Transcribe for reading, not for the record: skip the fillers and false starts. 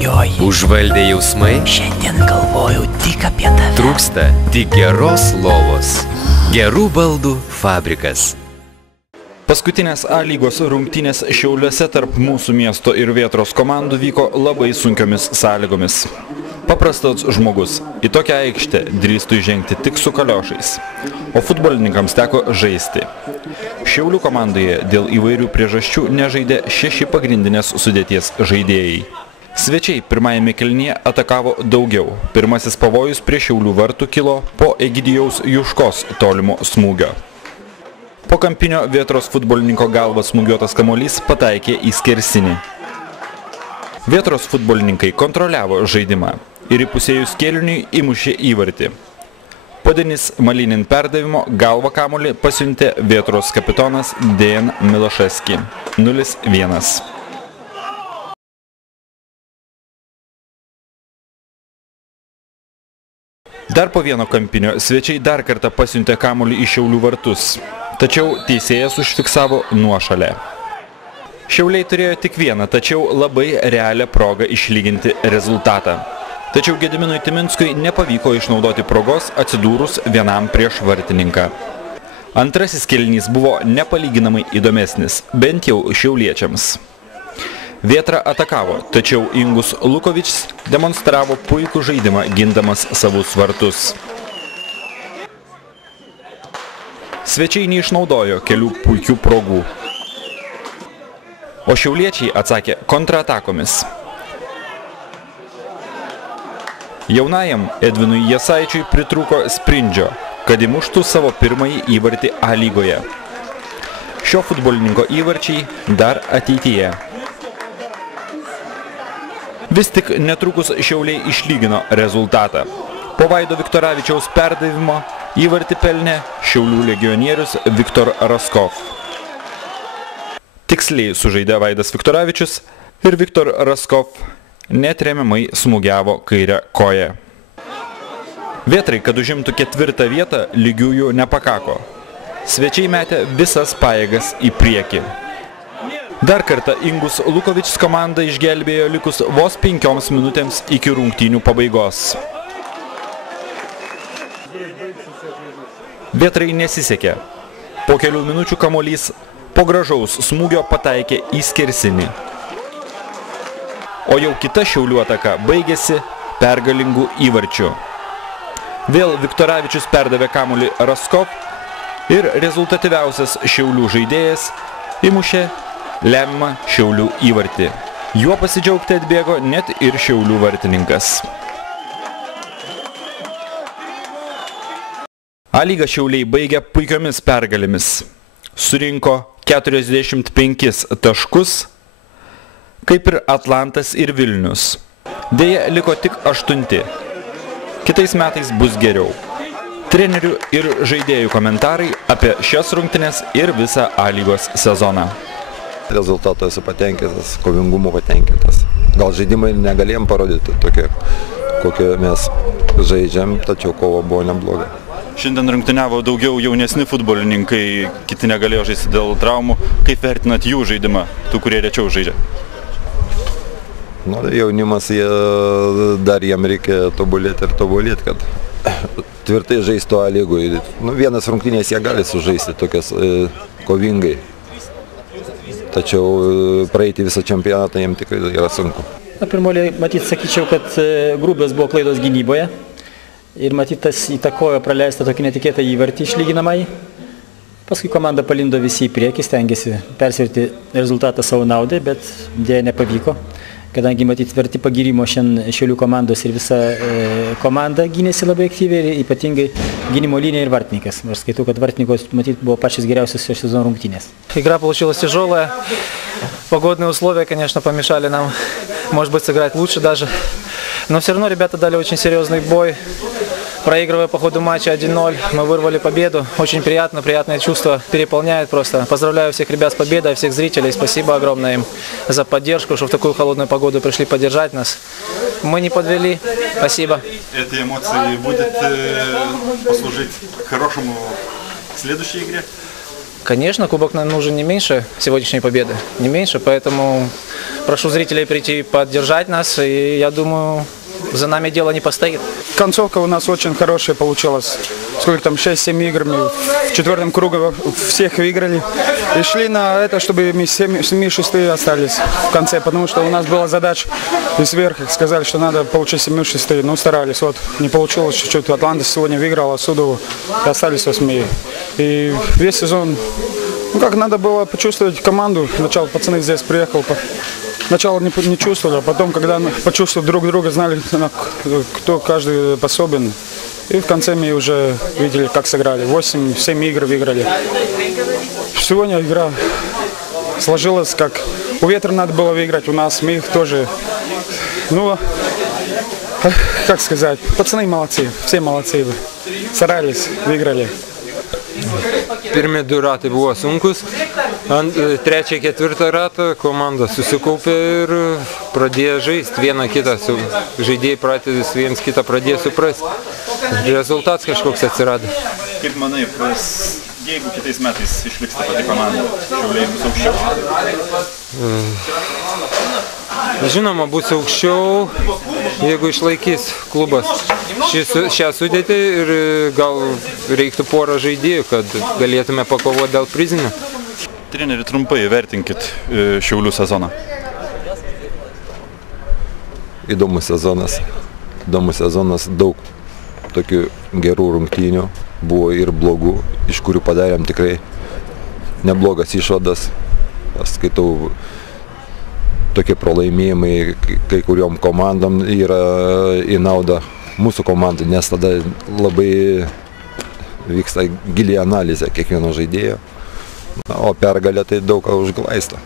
brangioji. Užvaldė jausmai? Šiandien galvojau tik apie tave. Trūksta tik geros lovos. Gerų baldų fabrikas. Paskutinės A lygos rungtynės Šiauliuose tarp mūsų miesto ir Vėtros komandų vyko labai sunkiomis sąlygomis. Paprastas žmogus į tokią aikštę drįstų įžengti tik su kaliošais, o futbolininkams teko žaisti. Šiaulių komandoje dėl įvairių priežasčių nežaidė 6 pagrindinės sudėties žaidėjai. Svečiai pirmajame kėlinyje atakavo daugiau. Pirmasis pavojus prie Šiaulių vartų kilo po Egidijaus Juškos tolimo smūgio. Po kampinio Vėtros futbolininko galva smūgiuotas kamuolys pataikė į skersinį. Vėtros futbolininkai kontroliavo žaidimą ir įpusėjus kėliniui įmušė įvartį. Po Denis Malinin perdavimo galvą kamuolį pasiuntė Vėtros kapitonas Dejan Miloševski 0-1. Dar po vieno kampinio svečiai dar kartą pasiuntė kamuolį į Šiaulių vartus. Tačiau teisėjas užfiksavo nuošalę. Šiauliai turėjo tik vieną, tačiau labai realią progą išlyginti rezultatą. Tačiau Gediminui Timinskui nepavyko išnaudoti progos atsidūrus vienam prieš vartininką. Antrasis kėlinys buvo nepalyginamai įdomesnis, bent jau šiauliečiams. Vėtra atakavo, tačiau Ingus Lukovičius demonstravo puikų žaidimą gindamas savus vartus. Svečiai neišnaudojo kelių puikių progų, o šiauliečiai atsakė kontratakomis. Jaunajam Edvinui Jasaičiui pritrūko sprindžio, kad įmuštų savo pirmąjį įvartį A lygoje. Šio futbolininko įvarčiai dar ateityje. Vis tik netrukus Šiauliai išlygino rezultatą. Po Vaido Viktoravičiaus perdavimo įvartį pelnė Šiaulių legionierius Viktor Raskov. Tiksliai sužaidė Vaidas Viktoravičius ir Viktor Raskov netremiamai smūgiavo kairę koją. Vėtrai, kad užimtų 4. vietą, lygiųjų nepakako. Svečiai metė visas pajėgas į priekį. Dar kartą Ingus Lukovičius komanda išgelbėjo likus vos 5 minutėms iki rungtynių pabaigos. Vėtrai nesisekė. Po kelių minučių kamuolys po gražaus smūgio pataikė į skersinį. O jau kita Šiaulių ataka baigėsi pergalingų įvarčių. Vėl Viktoravičius perdavė kamuolį Raskov ir rezultatyviausias Šiaulių žaidėjas įmušė lemiamą Šiaulių įvartį. Juo pasidžiaugti atbėgo net ir Šiaulių vartininkas. A lygą Šiauliai baigė puikiomis pergalėmis. Surinko 45 taškus, kaip ir Atlantas ir Vilnius. Deja, liko tik 8. Kitais metais bus geriau. Trenerių ir žaidėjų komentarai apie šias rungtynes ir visą A lygos sezoną. Rezultato esu patenkintas, kovingumu patenkintas. Gal žaidimai negalėjom parodyti tokie, kokie mes žaidžiam, tačiau kova buvo nebloga. Šiandien rungtyniavo daugiau jaunesni futbolininkai, kiti negalėjo žaisti dėl traumų. Kaip vertinat jų žaidimą, tų, kurie rečiau žaidžia? Jaunimas, dar jam reikia tobulėti, kad tvirtai žaistų A lygoj. Vienas rungtynės jie gali sužaisti tokias kovingai. Tačiau praeiti visą čempionatą jiems tikrai yra sunku. Pirmoliai, matyt, sakyčiau, kad grubios buvo klaidos gynyboje. Ir matyt, tas įtakojo praleistą tokį netikėtą įvartį išlyginamai. Paskui komanda palindo visi į priekį, stengiasi persverti rezultatą savo naudai, bet dėja nepavyko. Kadangi, matyt, verti pagirimo šiandien Šiaulių komandos ir visa komanda gynėsi labai aktyviai, ir ypatingai gynimo linija ir vartininkas. Aš skaitau, kad vartininkas, matyt, buvo pačios геряusios šio сезона рунтинес. Игра получилась тяжелая. Погодные условия, конечно, помешали нам, может быть, сыграть лучше даже. Но все равно ребята дали очень серьезный бой. Проигрывая по ходу матча 1-0, мы вырвали победу. Очень приятно, приятное чувство переполняет просто. Поздравляю всех ребят с победой, всех зрителей. Спасибо огромное им за поддержку, что в такую холодную погоду пришли поддержать нас. Мы не подвели. Спасибо. Эти эмоции будут послужить хорошему в следующей игре? Конечно, кубок нам нужен не меньше сегодняшней победы, не меньше, поэтому прошу зрителей прийти поддержать нас, и я думаю, за нами дело не постоит. Концовка у нас очень хорошая получилась. Сколько там, 6-7 игр, мы в четвертом круге всех выиграли. И шли на это, чтобы мы 7-6 остались в конце, потому что у нас была задача и сверху сказали, что надо получить 7-6. Ну, старались, вот, не получилось чуть-чуть. Атланта сегодня выиграла Судову и остались 8. И весь сезон, ну, как надо было почувствовать команду. Сначала пацаны здесь приехал, сначала не чувствовали, а потом, когда почувствовали друг друга, знали, кто каждый способен. И в конце мы уже видели, как сыграли. 8-7 игр выиграли. Сегодня игра сложилась, как у Ветра надо было выиграть, у нас мы их тоже. Ну, как сказать, пацаны молодцы, все молодцы. Старались, выиграли. Pirmi 2 ratai buvo sunkus, trečią, ketvirtą ratą komanda susikaupė ir pradėjo žaisti vieną kitą, žaidėjai pratės viens kitą pradėjo suprasti. Rezultatas kažkoks atsirado. Kaip manai, jeigu kitais metais išliks ta pati komanda, Šiauliai bus aukščiau? Žinoma, bus aukščiau, jeigu išlaikys klubas šią sudėtį ir gal reiktų porą žaidėjų, kad galėtume pakovoti dėl prizinio. Treneri, trumpai vertinkit Šiaulių sezoną. Įdomus sezonas, daug tokių gerų rungtynių, buvo ir blogų, iš kurių padarėm tikrai neblogas išvadas. Aš skaitau, tokie pralaimėjimai kai kuriom komandom yra į naudą mūsų komandai, nes tada labai vyksta gili analizė kiekvieno žaidėjo, o pergalė tai daug ką užglaisto.